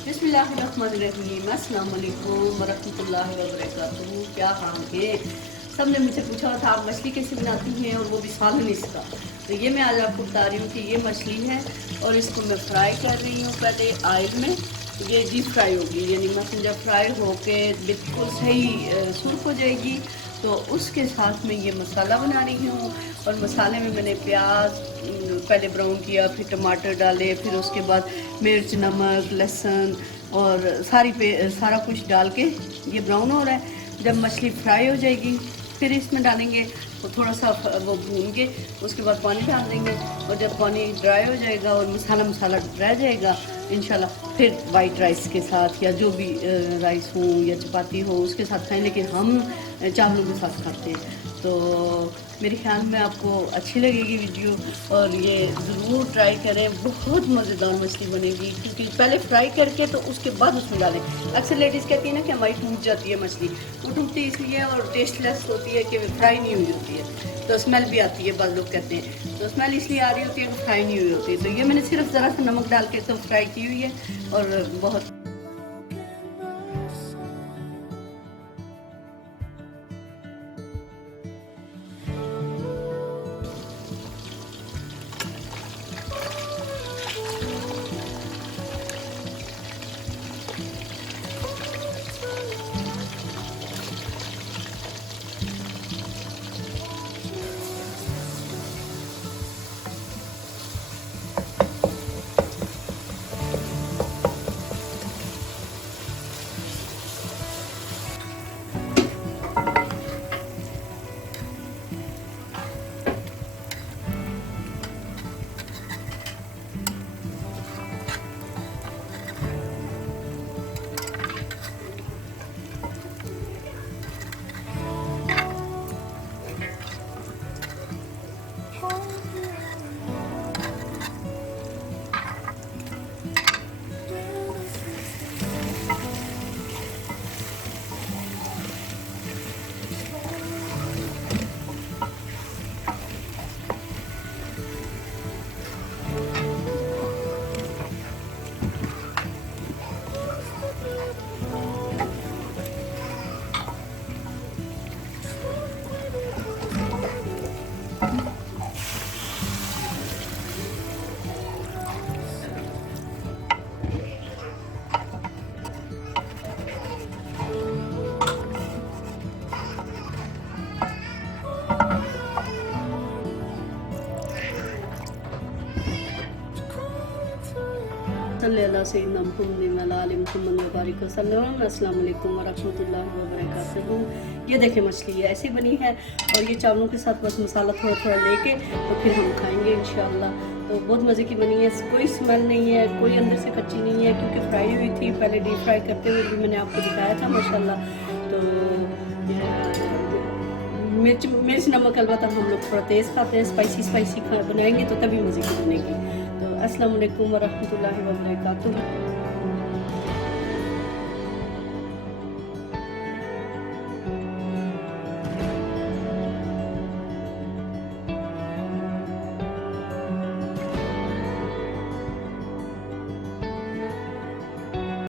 बिस्मिल्लाहिर्रहमानिर्रहीम, अस्सलाम वालेकुम वरहमतुल्लाहि वबरकातुहू। क्या हाल है? सबने मुझसे पूछा था आप मछली कैसे बनाती हैं और वो भी सालन इसका। तो ये मैं आज आपको बता रही हूँ कि ये मछली है और इसको मैं फ्राई कर रही हूँ पहले ऑयल में। ये डीप फ्राई होगी, यानी मछली जब फ्राई होके बिल्कुल सही सुर्ख हो जाएगी तो उसके साथ में ये मसाला बना रही हूँ। और मसाले में मैंने प्याज पहले ब्राउन किया, फिर टमाटर डाले, फिर उसके बाद मिर्च, नमक, लहसुन और सारा कुछ डाल के ये ब्राउन हो रहा है। जब मछली फ्राई हो जाएगी फिर इसमें डालेंगे वो थोड़ा सा वो भून के, उसके बाद पानी डाल देंगे। और जब पानी ड्राई हो जाएगा और मसाला रह जाएगा, इंशाल्लाह फिर वाइट राइस के साथ या जो भी राइस हो या चपाती हो उसके साथ खाएं, लेकिन हम चावलों के साथ खाते हैं। तो मेरे ख्याल में आपको अच्छी लगेगी वीडियो और ये ज़रूर ट्राई करें। बहुत मज़ेदार मछली बनेगी, क्योंकि पहले फ्राई करके तो उसके बाद उसमें डालें। अक्सर लेडीज़ कहती है ना कि हमारी टूट जाती है मछली, वो टूटती इसलिए और टेस्टलेस होती है कि फ्राई नहीं हुई होती है, तो स्मेल भी आती है। बाद लोग कहते हैं तो स्मेल इसलिए आ रही होती है कि फ्राई नहीं हुई होती है। तो ये मैंने सिर्फ ज़रा सा नमक डाल के तो फ्राई की हुई है और बहुत ये देखें मछली ऐसी बनी है और ये चावलों के साथ बस मसाला थोड़ा थोड़ा लेके तो फिर हम खाएंगे इंशाल्लाह। तो बहुत मज़े की बनी है, कोई स्मेल नहीं है, कोई अंदर से कच्ची नहीं है, क्योंकि फ्राई हुई थी। पहले डीप फ्राई करते हुए भी मैंने आपको दिखाया था माशाल्लाह। तो मिर्च नमक अलबत्ता हम लोग थोड़ा तेज़ खाते हैं, स्पाइसी बनाएंगे तो तभी मज़े की बनेगी। तो अस्सलाम वालेकुम वरहमतुल्लाहि वबरकातुहू।